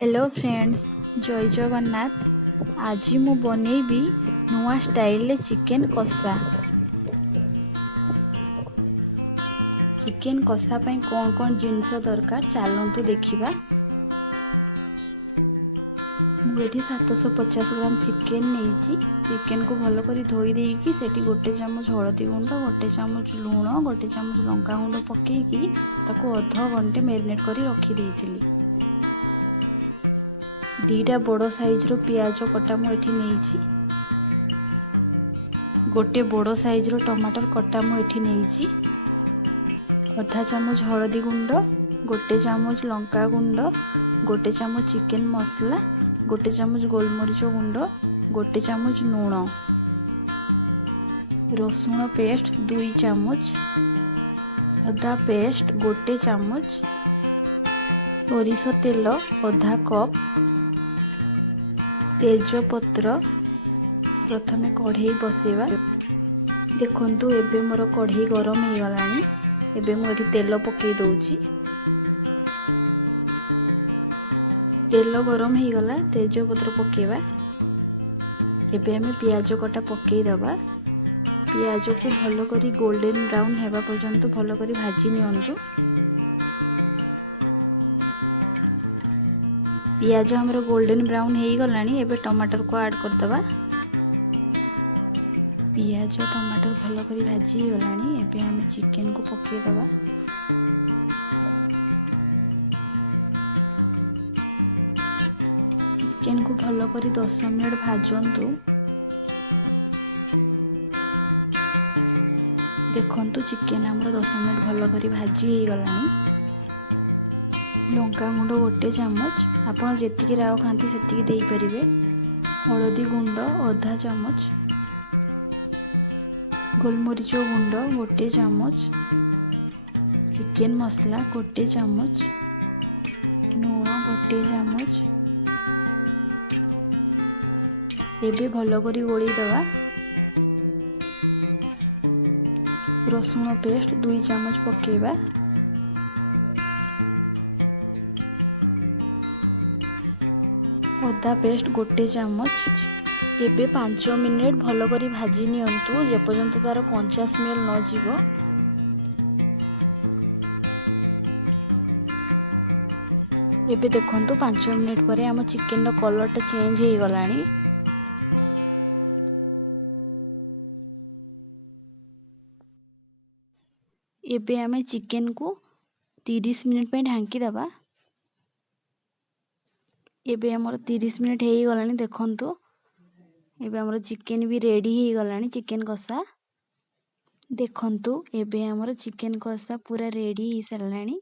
Hello friends, जय जगन्नाथ। आज मु बनैबी नुआ स्टाइल चिकेन कषा। चिकेन कषा पई कौन कौन जिनस दरकार चलतु देखिबा। मुझे 750 ग्राम चिकेन नहीं। चिकेन को भल कर धोई देकी सेठी गोटे चामच हलदी गुंड, गोटे चामच लुण, गोटे चामच लंका गुंड पकेकी ताको अध घंटे मैरिनेट कर रखी देइथिली। दीटा बड़ साइज रो पियाज कटा मुझे नहीं। गोटे बड़ साइज रो टमाटर कटा मुझे अधा चामच हलदी गुंड, गोटे चामच लंका गुंड, गोटे चामच चिकेन मसला, गोटे चामच गोलमरीच गुंड, गोटे चामच लूण, रसुण पेस्ट 2 चामच, अदा पेस्ट गोटे चामच, सोरिष तेल अधा कप, तेजपत्र। प्रथमे कढ़ई बसेवा। देखंतु एबे मोर कढ़ई गरम हो गलानी। एबे मुझे तेल पकई दउची। तेल गरम हो गला, तेजपत्र पकेवा। एबे हमें पियाज कटा पकई दबा। पियाज को भल करी गोल्डन ब्राउन हेबा पर्यंत भल करी भाजी नियंतु। पियाज हमर गोल्डन ब्राउन हो गलानी। एबे टमाटर को ऐड कर दबा। पियाज टमाटर भल करी भाजी गलानी। एबे हमें चिकेन को पकई दबा। चिकेन को भल करी 10 मिनट भाजंतु। देखंतु चिकेन हमर 10 मिनट भल करी भाजी हो गलानी। लंका गुंड गोटे चामच, आपण जेतिकी राव खाती सेतिकी देई परिबे। हलदी गुंड अधा चामच, गोलमरीच गुंड गोटे चामच, चिकेन मसला गोटे चामच, लूण गोटे चामच। एबे भल करी गोली दबा। रसुण पेस्ट 2 चामच पकेबा। अदा पेस्ट गोटे चामच। एबे 5 मिनिट भल करी भाजी नियंतु जे पर्यंत तार कंचा स्मेल न जीवो। एबे देखंतु 5 मिनिट परे आम चिकेन रो कलर टा चेंज हो गलानी। एबे हमें चिकेन को 30 मिनिट पे ढांकी दबा। एबे हमर 30 मिनिट हो गलानी। देखंतु एबे हमर चिकेन भी रेडी हो गलानी। चिकेन कषा देखंतु एबे हमर चिकेन कषा पूरा रेडी हो सारलानी।